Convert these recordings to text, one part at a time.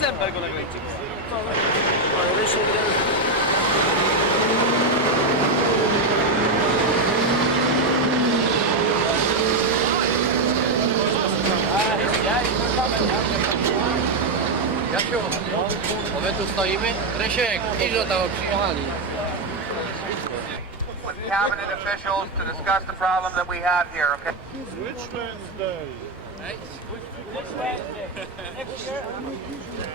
Zębel go nagrajcie. Jasiu, bo my tu stoimy. Rysiek, idź do tego, przyjechali. With cabinet officials to discuss the problem that we have here, okay? Which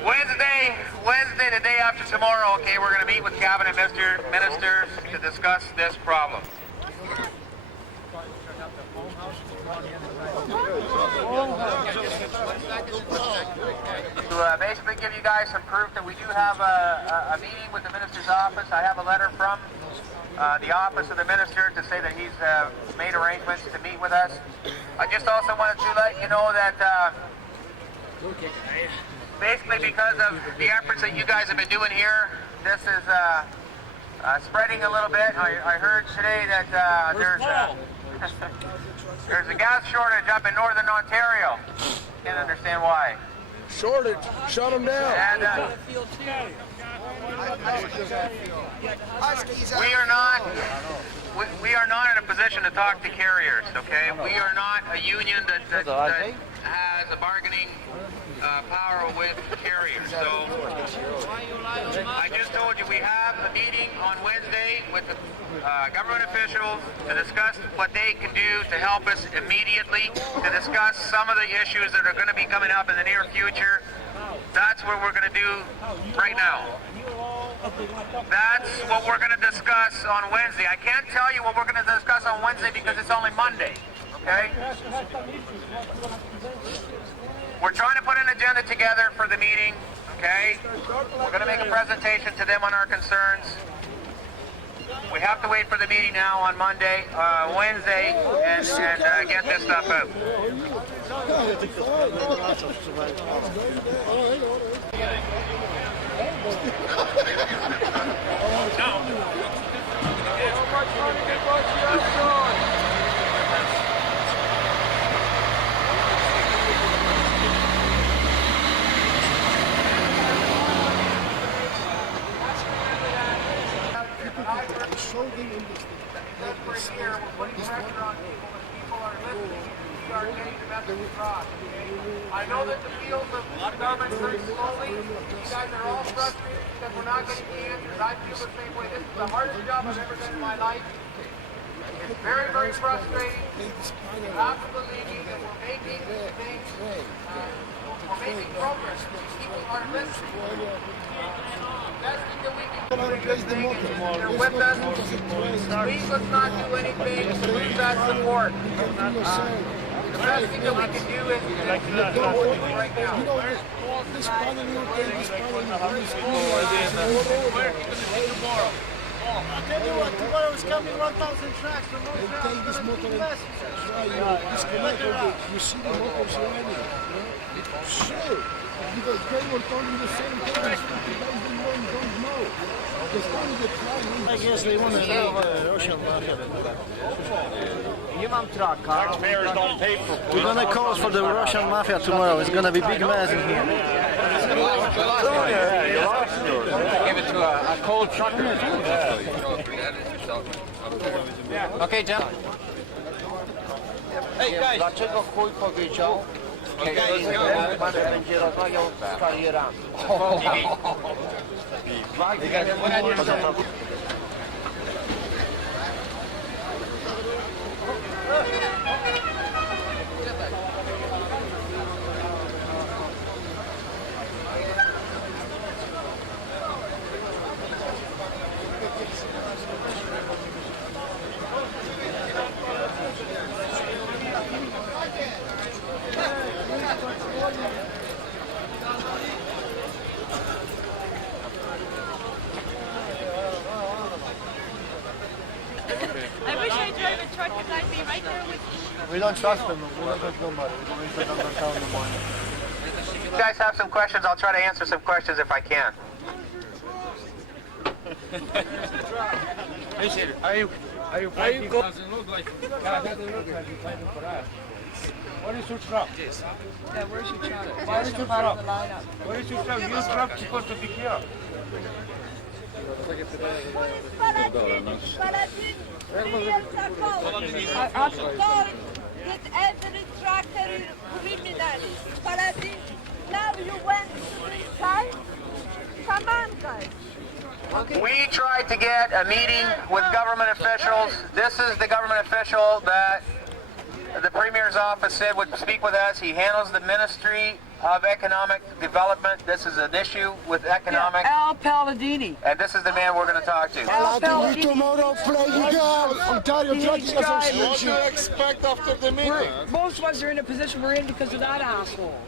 Wednesday? Wednesday, the day after tomorrow, okay, we're going to meet with cabinet ministers to discuss this problem. To basically give you guys some proof that we do have a meeting with the minister's office. I have a letter from the office of the minister to say that he's made arrangements to meet with us. I just also wanted to let you know that basically because of the efforts that you guys have been doing here, this is spreading a little bit. I heard today that there's a gas shortage up in northern Ontario. Can't understand why. Shortage. Shut them down. And we are not in a position to talk to carriers, okay? We are not a union that has a bargaining power with carriers. So I just told you we have a meeting on Wednesday with the government officials to discuss what they can do to help us immediately, to discuss some of the issues that are going to be coming up in the near future. That's what we're going to do right now. That's what we're going to discuss on Wednesday. I can't tell you what we're going to discuss on Wednesday because it's only Monday, okay? We're trying to put an agenda together for the meeting, okay? We're going to make a presentation to them on our concerns. We have to wait for the meeting now on Monday, Wednesday, and get this stuff out. I know that the wheels of government very slowly. You guys are all frustrated because we're not getting the answers. I feel the same way. This is the hardest job I've ever done in my life. It's very, very frustrating. You have to believe me that we're making things, we're making progress. People are listening. Best thing that we can do is they're with us. Please let's not do anything to lose that support. The best thing that we can do is right now. This panel, tomorrow. I'll tell you what, tomorrow is coming 1,000 tracks from They take this motor and disconnect all the, you see the motors running. Sure, because they were telling me the same thing. You guys don't know. Just only the problem. I guess they want to know Russian mafia. Taxpayers don't pay for We're gonna call for the Russian mafia tomorrow. It's gonna be big mess in here. Give it to a cold trucker. Okay, John. Hey guys! Dlaczego chuj powiedział, że pan będzie rozmawiał z karierami? I wish I drove a truck because I'd be right there with you. We don't trust them. We don't trust nobody. We don't trust them downtown in the morning. If you guys have some questions, I'll try to answer some questions if I can. Are you fighting? Doesn't look like. God, doesn't look like you're fighting for us. Where is your truck? Yeah, where's your truck? Why is your part of the lineup? Where is your truck? Your truck is supposed to be here. Every tractor criminal. Paladin. Now you went to this side. Come on, guys. We tried to get a meeting with government officials. This is the government official that the Premier's office said would speak with us. He handles the Ministry of Economic Development. This is an issue with economic, Al Palladini. and this is the man we're going to talk to. Al Paladini Palladini. tomorrow play you guys. Ontario Trucking Association. What do you expect after the meeting? Most of us are in the position we're in because of that asshole.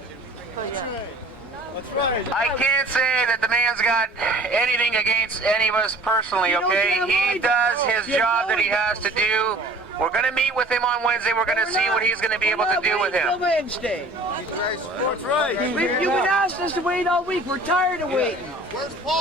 I can't say that the man's got anything against any of us personally, okay? He does his job that he has to do. We're going to meet with him on Wednesday. We're going to see what he's going to be able to do with him. Till Wednesday. That's right. You've been asking us to wait all week. We're tired of waiting.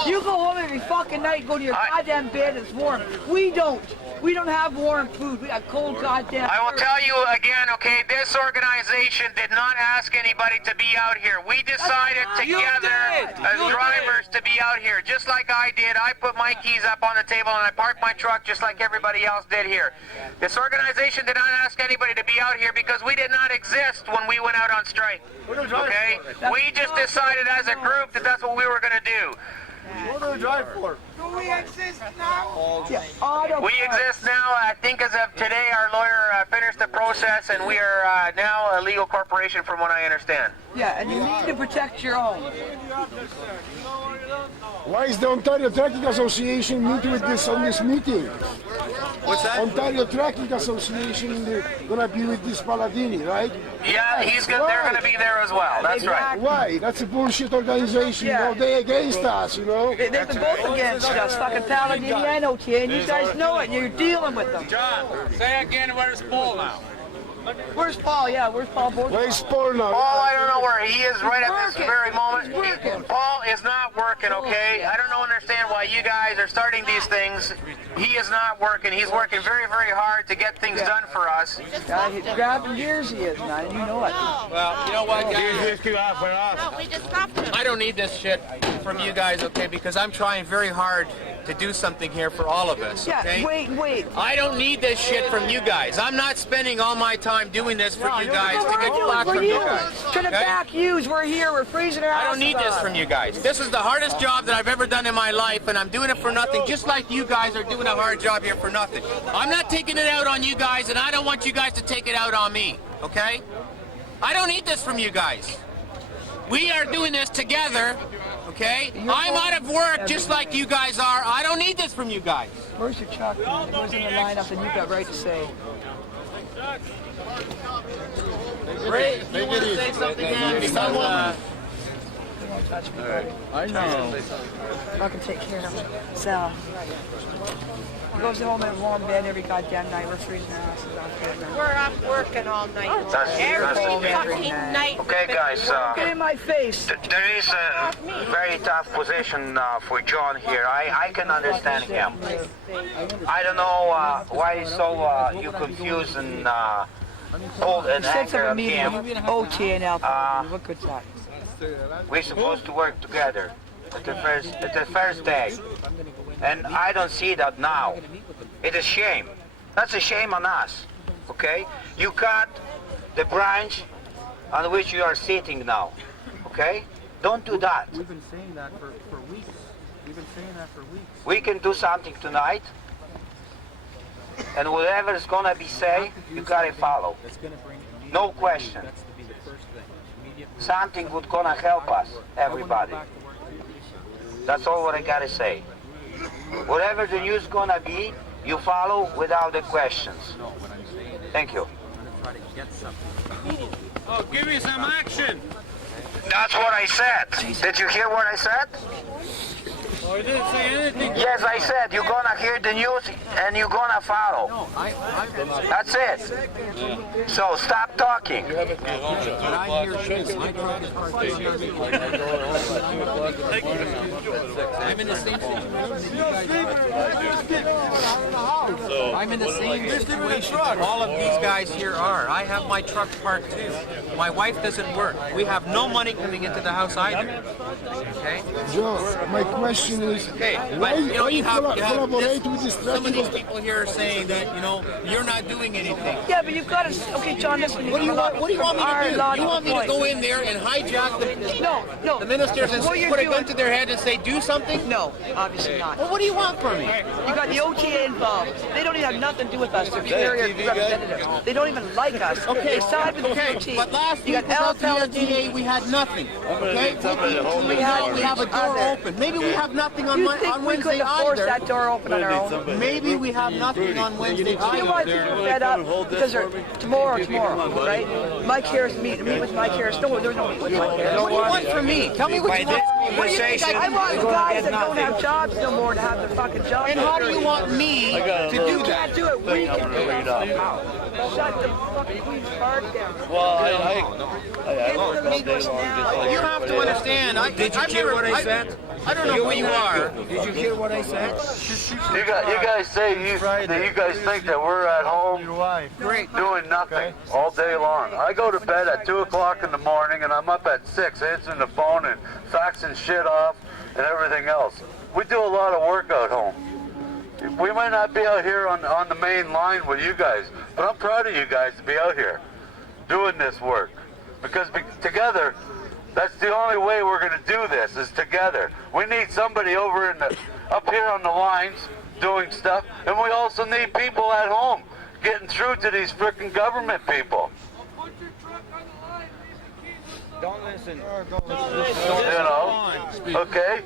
You go home every fucking night, go to your goddamn bed, it's warm. We don't. We don't have warm food. We got cold goddamn. I will tell you again, okay, this organization did not ask anybody to be out here. We decided together as drivers to be out here, just like I did. I put my keys up on the table and I parked my truck just like everybody else did here. This organization did not ask anybody to be out here because we did not exist when we went out on strike. Okay? We just decided as a group that that's what we were going to do. What do you drive for? Yeah, We exist now. I think as of today, our lawyer finished the process, and we are now a legal corporation, from what I understand. Yeah, and you need to protect your own. Why is the Ontario Trucking Association meeting with this on this meeting? What's that? Ontario Trucking Association gonna be with this Palladini, right? Yeah, they're going to be there as well. That's right. Why? That's a bullshit organization. Yeah. You know, they against us, you know. They've been both against us, fucking Palladini and OTA, and you guys know it, and you're dealing with them. John, say again, where's Paul now? Where's Paul? Yeah, where's Paul? Where's Paul now? Paul, I don't know where he is right at this working. very moment. He's working. Paul is not working, okay? I don't understand why you guys are starting these things. He is not working. He's working very, very hard to get things done for us. Yeah, he's grabbing gears, he is, man, and you know it. Well, you know what, guys? No, we just stopped him. I don't need this shit from you guys, okay? Because I'm trying very hard to do something here for all of us, okay? Yeah, wait. I don't need this shit from you guys. I'm not spending all my time doing this for you guys to get flack for from you. you guys. Trying to okay? back yous. We're here. We're freezing our I asses don't need this off. from you guys. This is the hardest job that I've ever done in my life, and I'm doing it for nothing, just like you guys are doing a hard job here for nothing. I'm not taking it out on you guys, and I don't want you guys to take it out on me, okay? I don't need this from you guys. We are doing this together, okay? I'm out of work just like you guys are. I don't need this from you guys. Where's your truck? It was in the lineup, and you've got right to say. Ray, you want to say something now? Because, Don't touch me. I know. I can take care of him. So, he goes home in a warm bed every goddamn night. We're freezing our asses off here, man. We're up working all night. That's- Every fucking night. Okay, guys. Get in my face. There is a very tough position for John here. I can understand him. I don't know why so you confused and pulled an He said anger something at meeting him. OT and Alpha. What good's that? We're supposed to work together at the first day, and I don't see that now. It is shame. That's a shame on us. Okay, you cut the branch on which you are sitting now. Okay, don't do that. We've been saying that for weeks. We've been saying that for weeks. We can do something tonight, and whatever's gonna be said, you gotta follow. No question. Something would gonna help us, everybody. That's all what I gotta say. Whatever the news gonna be, you follow without the questions. Thank you. Oh, give me some action. That's what I said. Did you hear what I said? Oh, he didn't say anything. Yes, I said you're gonna hear the news and you're gonna follow. That's it. So stop talking. But I hear shit. My truck is parked right here. I'm in the same situation. I'm in the same situation all of these guys here are. I have my truck parked too. My wife doesn't work. We have no money coming into the house either. Okay? Joe, my question is, Okay, why, but you know, why you collaborate this, with this some of these traffic? people here are saying that, you know, you're not doing anything. Yeah, but you've got to. Okay, John, listen. What do you want me to do? You want me to point. go in there and hijack No. the ministers and What you're put a doing- gun to their head and say, do something? No, obviously not. Well, what do you want from me? You got the OTA involved. They don't even have nothing to do with us. They're carrier representatives. They don't even like us. They side with the OTA. But last you week got without the LPLT. LTA, we had nothing. Okay? We had We have a door other. open. Maybe we have nothing on, You think on we Wednesday couldn't have forced either. that door open on our own? Maybe we have nothing on Wednesday You know why I think either. we're fed up? Because tomorrow, right? Mike Harris, meet with Mike Harris. No, there's no meet with Mike Harris. What do you want from me? Tell me what you want. What do you think I want guys that don't have jobs no more to have their fucking jobs. And how do you want me to do You that? can't do it. We can do it. Shut the fucking Queen's Park down. Well, I You have to understand. Did you hear what I said? I don't know who you are. Did you hear what I said? You guys say that you guys think that we're at home doing nothing all day long. I go to bed at 2 o'clock in the morning and I'm up at 6 answering the phone and faxing shit off and everything else. We do a lot of work out home. We might not be out here on the main line with you guys, but I'm proud of you guys to be out here doing this work. Because together, that's the only way we're going to do this, is together. We need somebody over up here on the lines doing stuff, and we also need people at home getting through to these frickin' government people. Don't listen. You know? Okay?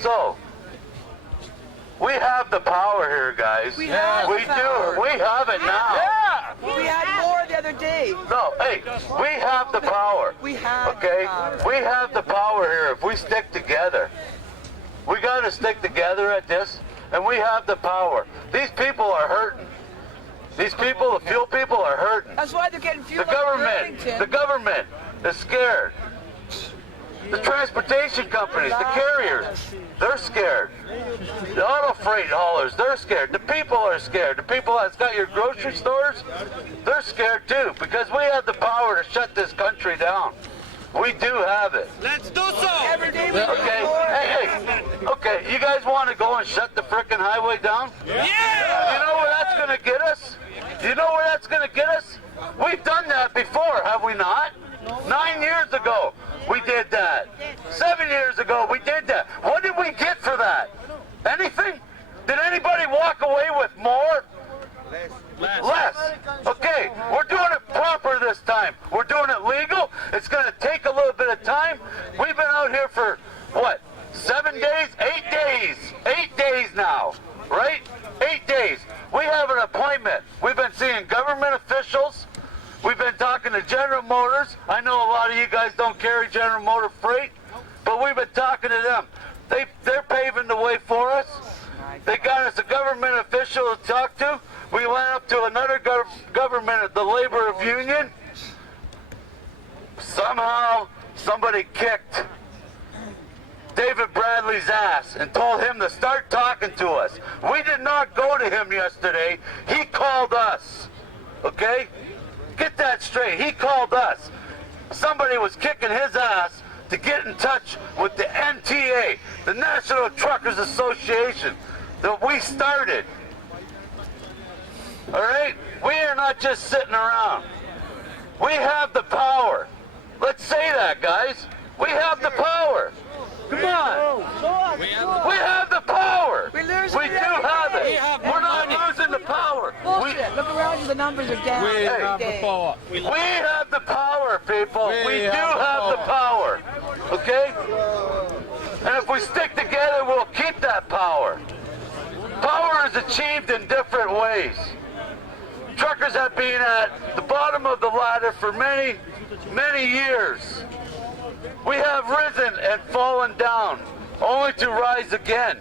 So, we have the power here, guys. We have We the power. do. We have it now. We had more the other day. No, hey, we have the power. We have Okay? the power. We have the power here if we stick together. We got to stick together at this, and we have the power. These people are hurting. These people, the fuel people, are hurting. That's why they're getting fuel The up in government is scared. The transportation companies, the carriers, they're scared. The auto freight haulers, they're scared. The people are scared. The people that's got your grocery stores, they're scared too, because we have the power to shut this country down. We do have it. Let's do so. Every day we Okay, hey, okay, you guys want to go and shut the frickin' highway down? Yeah! You know where that's going to get us? You know where that's going to get us? We've done that before, have we not? 9 years ago, we did that. 7 years ago, we did that. What did we get for that? Anything? Did anybody walk away with more? Less. Okay, we're doing it proper this time. We're doing it legal. It's going to take a little bit of time. We've been out here for, what, 7 days? 8 days. 8 days now, right? 8 days. We have an appointment. We've been seeing government officials. We've been talking to General Motors. I know a lot of you guys don't carry General Motor freight, but we've been talking to them. They're paving the way for us. They got us a government official to talk to. We went up to another government, the Labor of Union. Somehow, somebody kicked David Bradley's ass and told him to start talking to us. We did not go to him yesterday. He called us. Okay? Get that straight. He called us. Somebody was kicking his ass to get in touch with the NTA, the National Truckers Association, that we started. All right? We are not just sitting around. We have the power. Let's say that, guys. We have the power. Come on. We have the power. We lose We do have it. have We're not money. losing the power. Bullshit. Look around you, the numbers are down. We have every day. We have the power, people. We do have the power. Okay? And if we stick together, we'll keep that power. Power is achieved in different ways. Truckers have been at the bottom of the ladder for many, many years. We have risen and fallen down only to rise again.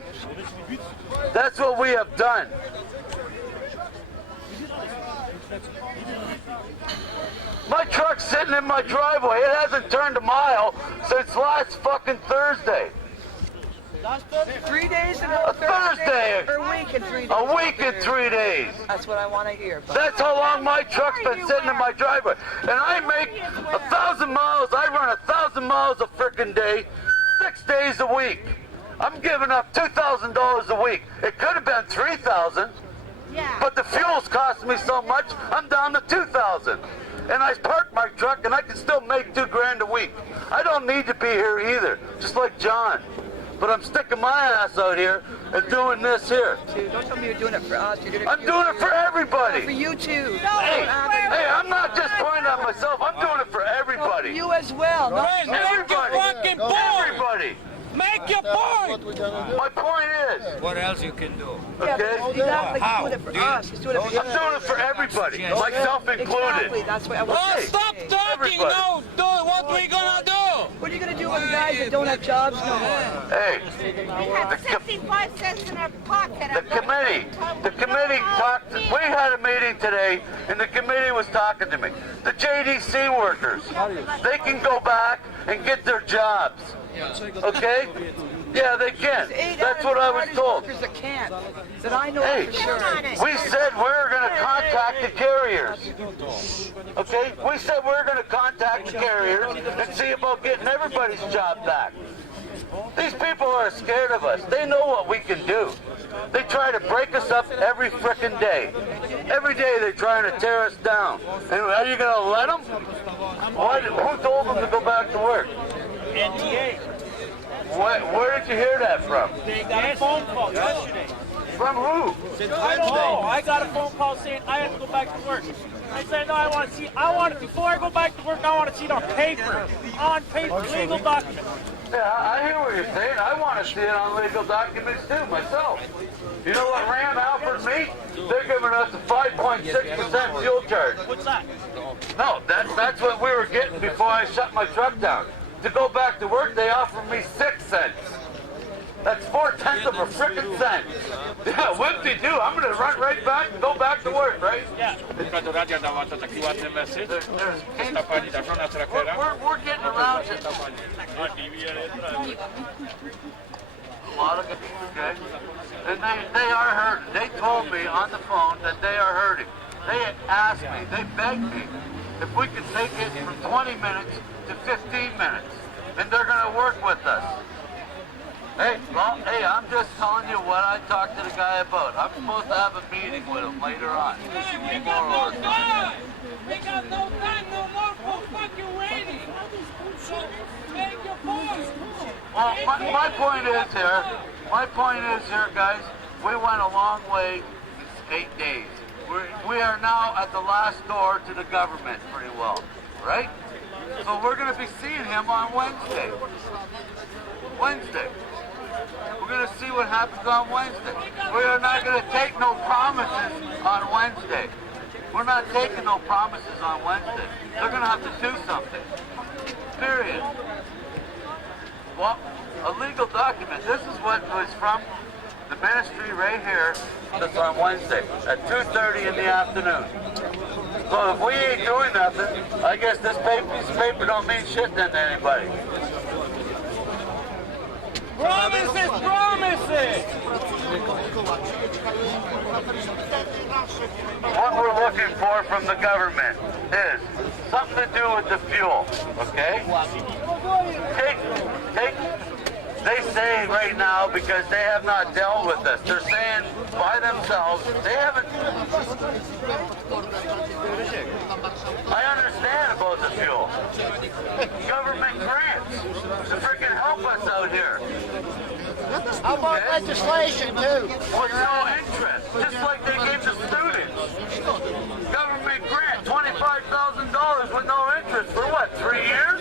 That's what we have done. My truck's sitting in my driveway. It hasn't turned a mile since last fucking Thursday. 3 days and A Thursday. Or a week and 3 days. A week and 3 days. That's what I want to hear. That's how long my truck's been sitting in my driveway. And I make 1,000 miles. I run 1,000 miles a frickin' day, 6 days a week. I'm giving up $2,000 a week. It could have been $3,000, but the fuel's costing me so much, I'm down to $2,000. And I park my truck and I can still make $2 grand a week. I don't need to be here either, just like John. But I'm sticking my ass out here and doing this here. Dude, don't tell me you're doing it for us. You're doing it I'm doing it for everybody. for you too. Hey, I'm not just pointing at myself. I'm doing it for everybody. You as well. Not Everybody. Everybody. Make your point! My point is, What else you can do? okay? He's not like doing it for us. He's doing it for I'm doing it for everybody, myself included. Exactly. That's what I want Oh, to say. stop talking Everybody. now! Do what we gonna do? What are you gonna do with guys that don't have jobs no more? Hey, We have 65 cents in our pocket. the committee talked, we had a meeting today, and the committee was talking to me. The JDC workers, they can go back and get their jobs. Okay? Yeah, they can. That's what I was told. Workers that can't. That I know Hey, for sure. we said we're going to contact the carriers. Okay? We said we're going to contact the carriers and see about getting everybody's job back. These people are scared of us. They know what we can do. They try to break us up every frickin' day. Every day they're trying to tear us down. And are you going to let them? Who told them to go back to work? NTA. Where did you hear that from? They got a phone call yesterday. From who? I don't know. I got a phone call saying I have to go back to work. I said, no, before I go back to work, I want to see it on paper, legal documents. Yeah, I hear what you're saying. I want to see it on legal documents too, myself. You know what Ram offered me? They're giving us a 5.6% fuel charge. What's that? No, that's what we were getting before I shut my truck down. To go back to work, they offered me 6 cents. That's 4/10 of a frickin' cent. Yeah, whoop-de-doo. I'm going to run right back and go back to work, right? Yeah. We're getting around it. A lot of okay? And they are hurting. They told me on the phone that they are hurting. They asked me, they begged me if we could take it from 20 minutes to 15 minutes. And they're going to work with us. Hey, well, hey, I'm just telling you what I talked to the guy about. I'm supposed to have a meeting with him later on. We got no time! We got no time no more for fucking waiting! So, make your point! Well, my point is here, guys, we went a long way in 8 days. We are now at the last door to the government pretty well, right? So we're going to be seeing him on Wednesday. We're going to see what happens on Wednesday. We are not going to take no promises on Wednesday. We're not taking no promises on Wednesday. They're going to have to do something. Period. Well, a legal document. This is what was from the ministry right here. That's on Wednesday at 2:30 in the afternoon. So if we ain't doing nothing, I guess this paper don't mean shit then to anybody. Promises, promises! What we're looking for from the government is something to do with the fuel, okay? They say right now, because they have not dealt with this, they're saying by themselves, they haven't... I understand about the fuel. Government grants to freaking help us out here. How about legislation too? With no interest, just like they gave the students. Government grant, $25,000 with no interest for what, 3 years?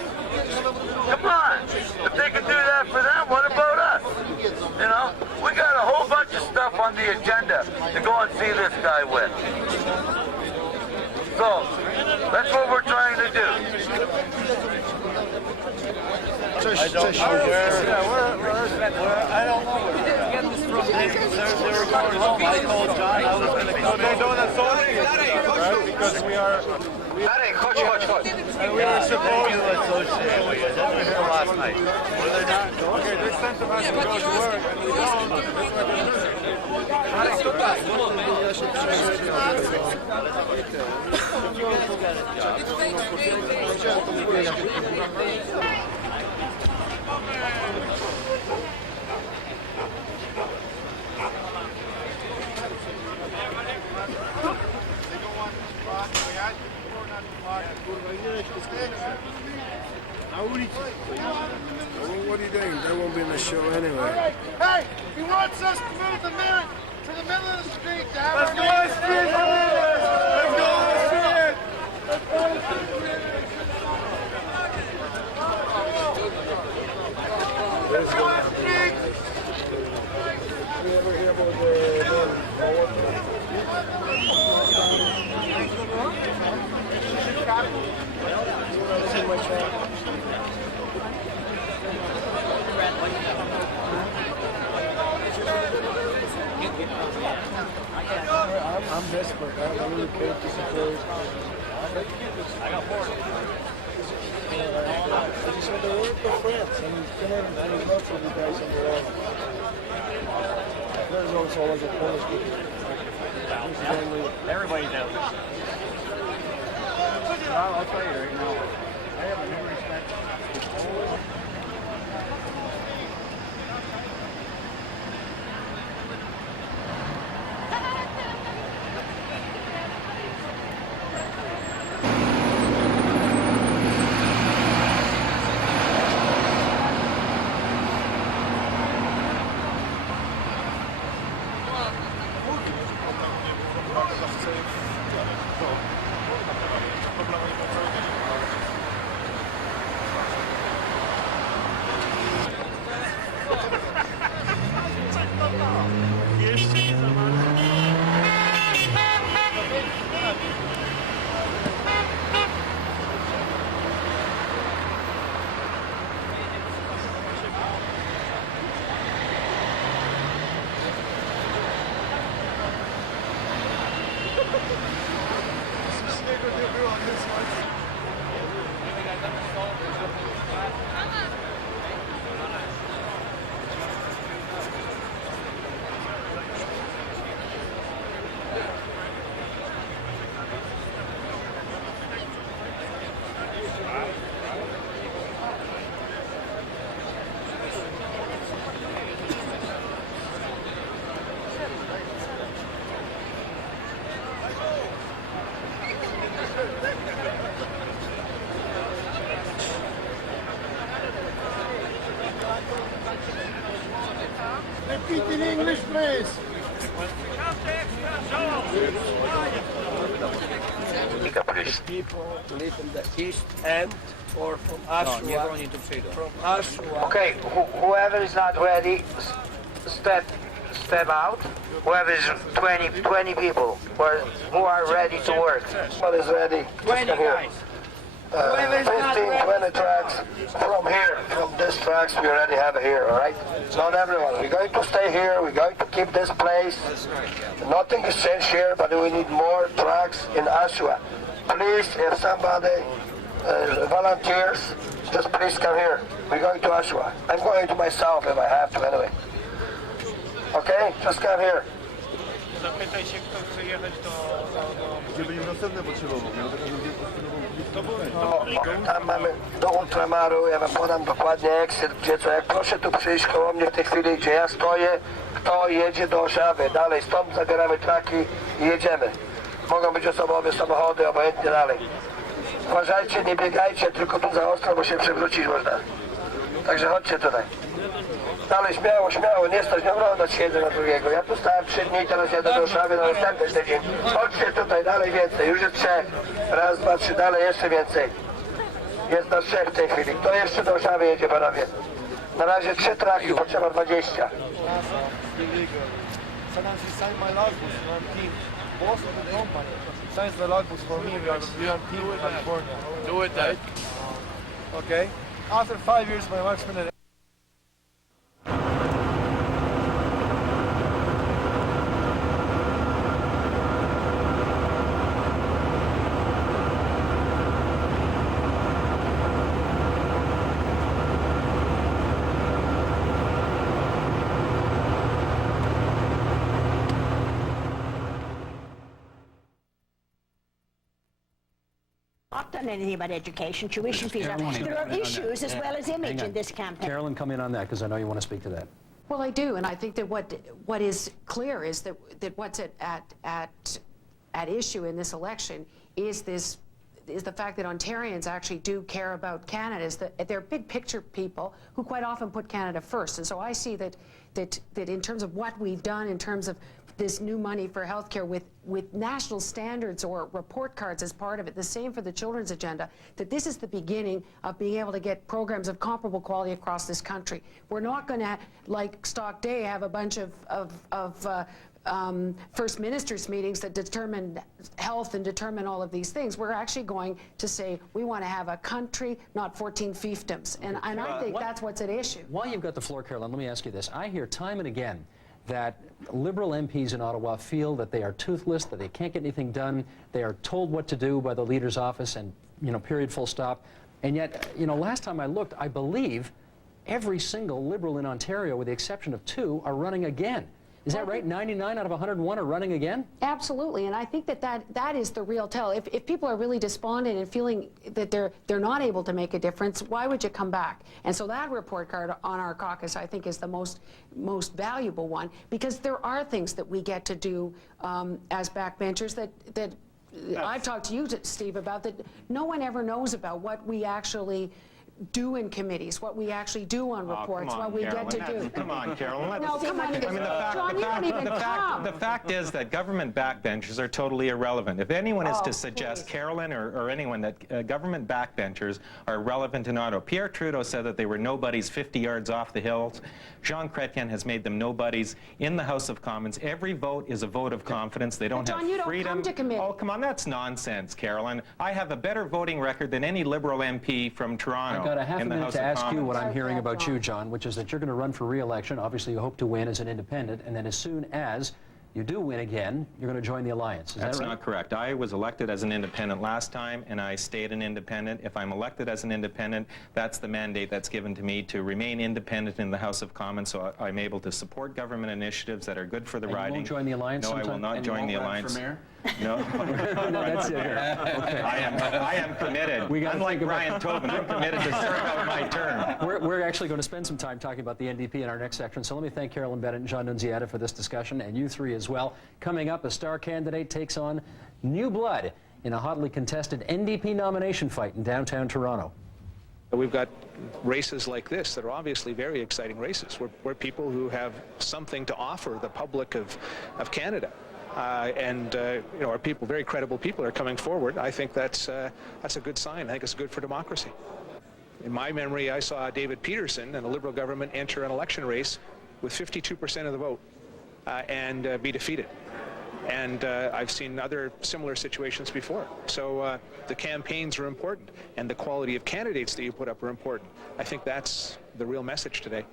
Come on. If they could do that for them, what about us? You know, we got a whole bunch of stuff on the agenda to go and see this guy with. So, that's what we're trying to do. Cześć, cześć. I don't know where they're at. They were going home. I told John I was going to come home. Because we are... Darek, chodź. And we were supposed to associate with you. They were here last night. Were they not? Okay, they sent them out to go to work, and we don't. What do you think? They won't be in the show anyway. Hey, he wants us to move the middle to the middle of the street to have Let's go on the street! Let's go on the street! Let's go on the street! I'm desperate. I really came to support. I got bored. I just went to work for France and I didn't love for you guys on the wall. There's also always a Polish group. Everybody knows. I'll tell you right now. I have a new respect. Repeat in English, please. People live in the east end or from Ashua. From Ashua. Okay, whoever is not ready, step out. Whoever is 20 people who are ready to work. What is ready? 20 guys. 15, 20 tracks from here, from this tracks we already have here, all right? Not everyone. We're going to stay here. We're going to keep this place. Nothing is changed here, but we need more tracks in Ashua. Please, if somebody volunteers, just please come here. We're going to Ashua. I'm going to myself if I have to anyway. Okay? Just come here. Zapytaj się, kto chce jechać do... Żeby im następne potrzebował. Tam mamy do Ultramaru, ja wam podam dokładnie exit, gdzie co, jak proszę tu przyjść koło mnie w tej chwili, gdzie ja stoję, kto jedzie do Oszawy, dalej stąd zabieramy traki i jedziemy. Mogą być osobowe samochody, obojętnie dalej. Uważajcie, nie biegajcie, tylko tu za ostro, bo się przewrócić można. Także chodźcie tutaj. Dalej, śmiało, nie stać, nie oglądać się jeden na drugiego. Ja tu stałem 3 dni, teraz jadę do Oszawy na następny tydzień. Chodźcie tutaj, dalej więcej, już jest 3. Raz, 2, 3, dalej jeszcze więcej. Jest na 3 w tej chwili. Kto jeszcze do Oszawy jedzie, panowie? Na razie 3 traki, potrzeba 20. Sometimes he signed my logbook on team. Boss of the company signs the logbooks for me. We are team in California. Do it, Dad. Okay. after 5 years, my wife's been at not done anything about education, tuition fees. There are issues as well as image in this campaign. Carolyn, come in on that, because I know you want to speak to that. Well, I do, and I think that what is clear is that what's at issue in this election is the fact that Ontarians actually do care about Canada. Is that they're big picture people who quite often put Canada first, and so I see that in terms of what we've done in terms of this new money for healthcare with national standards or report cards as part of it, the same for the children's agenda, that this is the beginning of being able to get programs of comparable quality across this country. We're not going to, like Stock Day, have a bunch of First Ministers meetings that determine health and determine all of these things. We're actually going to say we want to have a country, not 14 fiefdoms. And I think that's what's at issue. While you've got the floor, Carolyn, let me ask you this. I hear time and again that Liberal MPs in Ottawa feel that they are toothless, that they can't get anything done. They are told what to do by the leader's office and, period, full stop. And yet, last time I looked, I believe every single Liberal in Ontario, with the exception of 2, are running again. Is that right? 99 out of 101 are running again? Absolutely, and I think that is the real tell. If people are really despondent and feeling that they're not able to make a difference, why would you come back? And so that report card on our caucus, I think, is the most valuable one, because there are things that we get to do as backbenchers that I've talked to you, Steve, about, that no one ever knows about, what we actually do in committees, what we actually do on reports, what we get to do. Come on, Carolyn. No, come on. John, you don't even come. The fact is that government backbenchers are totally irrelevant. If anyone is to suggest, Carolyn or anyone, that government backbenchers are relevant in Ottawa, Pierre Trudeau said that they were nobodies 50 yards off the hills. Jean Chrétien has made them nobodies in the House of Commons. Every vote is a vote of confidence. They don't have freedom. John, you don't come to committee. Oh, come on, that's nonsense, Carolyn. I have a better voting record than any Liberal MP from Toronto. I've got a half a minute to ask you what I'm hearing about you, John, which is that you're going to run for re-election. Obviously, you hope to win as an independent, and then as soon as you do win again, you're going to join the Alliance. Is that right? That's not correct. I was elected as an independent last time, and I stayed an independent. If I'm elected as an independent, that's the mandate that's given to me, to remain independent in the House of Commons, so I'm able to support government initiatives that are good for the riding. You won't join the Alliance? No, I will not join the Alliance. No. No, that's it. Okay. I am committed. Unlike Brian Tobin, I'm committed to serve out my term. We're actually going to spend some time talking about the NDP in our next section, so let me thank Carolyn Bennett and Jean Nunziata for this discussion, and you three as well. Coming up, a star candidate takes on new blood in a hotly contested NDP nomination fight in downtown Toronto. We've got races like this that are obviously very exciting races. We're people who have something to offer the public of Canada. Our people, very credible people, are coming forward. I think that's a good sign. I think it's good for democracy. In my memory, I saw David Peterson and the Liberal government enter an election race with 52% of the vote and be defeated. And I've seen other similar situations before. So the campaigns are important, and the quality of candidates that you put up are important. I think that's the real message today.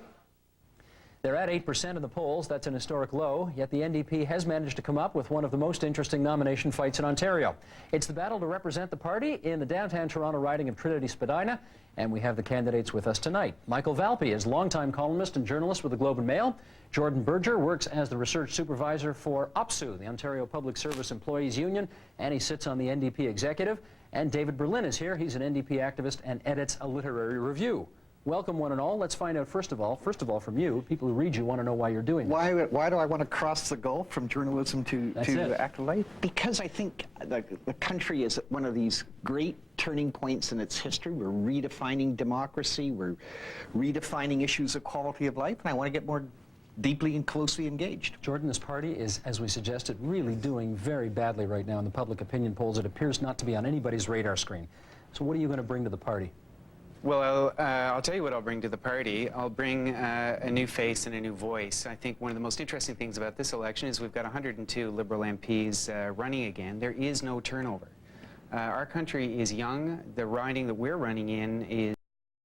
They're at 8% in the polls. That's an historic low, yet the NDP has managed to come up with one of the most interesting nomination fights in Ontario. It's the battle to represent the party in the downtown Toronto riding of Trinity-Spadina, and we have the candidates with us tonight. Michael Valpy is longtime columnist and journalist with the Globe and Mail. Jordan Berger works as the research supervisor for OPSEU, the Ontario Public Service Employees Union, and he sits on the NDP executive. And David Berlin is here. He's an NDP activist and edits a literary review. Welcome, one and all. Let's find out, first of all from you. People who read you want to know why you're doing this. Why do I want to cross the gulf from journalism to active life? Because I think the country is at one of these great turning points in its history. We're redefining democracy. We're redefining issues of quality of life, and I want to get more deeply and closely engaged. Jordan, this party is, as we suggested, really doing very badly right now in the public opinion polls. It appears not to be on anybody's radar screen. So what are you going to bring to the party? Well, I'll tell you what I'll bring to the party. I'll bring a new face and a new voice. I think one of the most interesting things about this election is we've got 102 Liberal MPs running again. There is no turnover. Our country is young. The riding that we're running in is